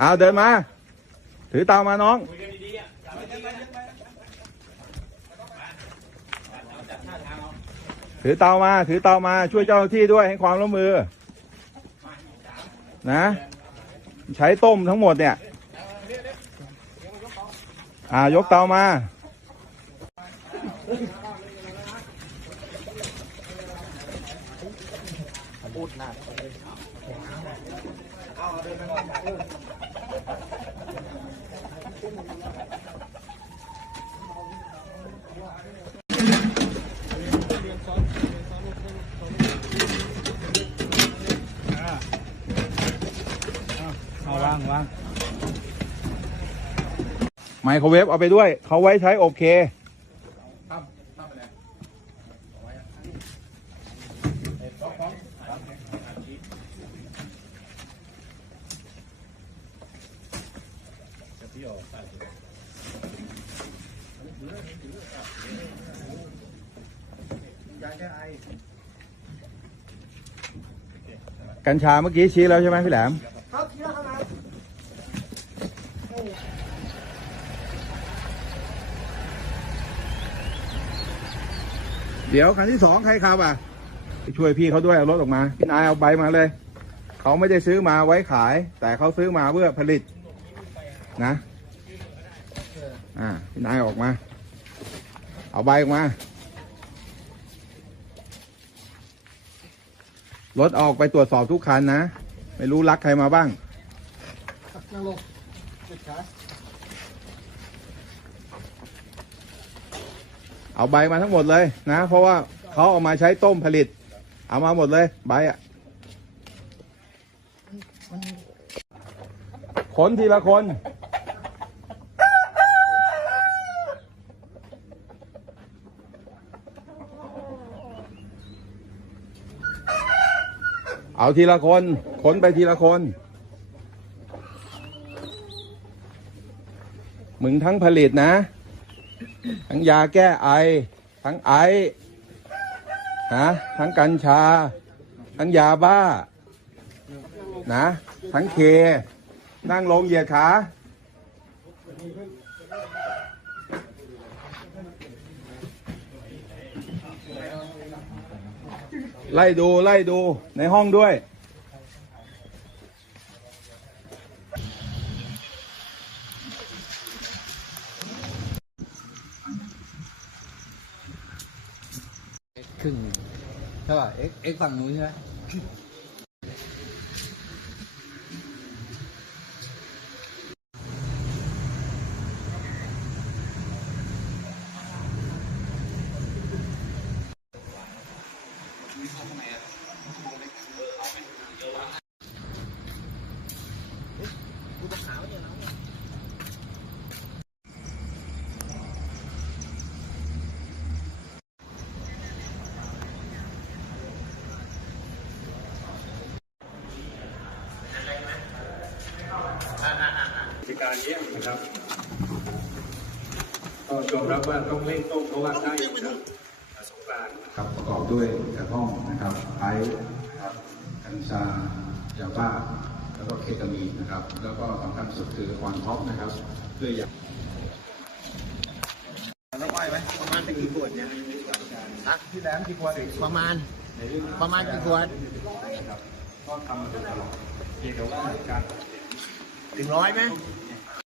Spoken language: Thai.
เอาเดินมา ถือเตามาน้อง ถือเตามา ถือเตามา ช่วยเจ้าหน้าที่ด้วยให้ความร่วมมือ นะ ใช้ต้มทั้งหมดเนี่ย อ่ายกเตามาเอาวางวางไมโครเวฟเอาไปด้วย เขาไว้ใช้โอเคกัญชาเมื่อกี้ชี้แล้วใช่ไหมพี่แหลม ครับที่แล้วครับ เดี๋ยวคันที่สองใครขับอะช่วยพี่เขาด้วยเอารถออกมาพี่นายเอาใบมาเลย เขาไม่ได้ซื้อมาไว้ขาย แต่เขาซื้อมาเพื่อผลิต นะอ่าพี่นายออกมา เอาใบออกมา รถออกไปตรวจสอบทุกคันนะ ไม่รู้รักใครมาบ้างนั่งลง เอาใบมาทั้งหมดเลยนะ เพราะว่าเขาเอามาใช้ต้มผลิต เอามาหมดเลยใบอะขนทีละคน เอาทีละคน ขนไปทีละคน มึงทั้งผลิตนะ ทั้งยาแก้ไอ ทั้งไอนะทั้งกัญชา ทั้งยาบ้า นะ ทั้งเค นั่งลงเหยียดขาไล่ดูไล่ดูในห้องด้วย ครึ่งหนึ่งใช่ป่ะเอ็กเอ็กฝั่งนู้นใช่ไหม กิจการเยี่ยมนะครับ ก็ยอมรับว่าต้องเร่งต้มเพราะว่าใกล้จะสงกรานต์ครับประกอบด้วยกระท่อมนะครับไอซ์นะครับกัญชายาบ้าแล้วก็เคตามีนนะครับ แล้วก็สำคัญสุดคือควันท็อปนะครับเพื่ออยากประมาณเป็นกี่ขวดเนี่ยฮะที่แหลมกี่ขวดประมาณประมาณกี่ขวดก็ทำมาโดยตลอดเพียงแต่ว่าการ ถึงร้อยไหม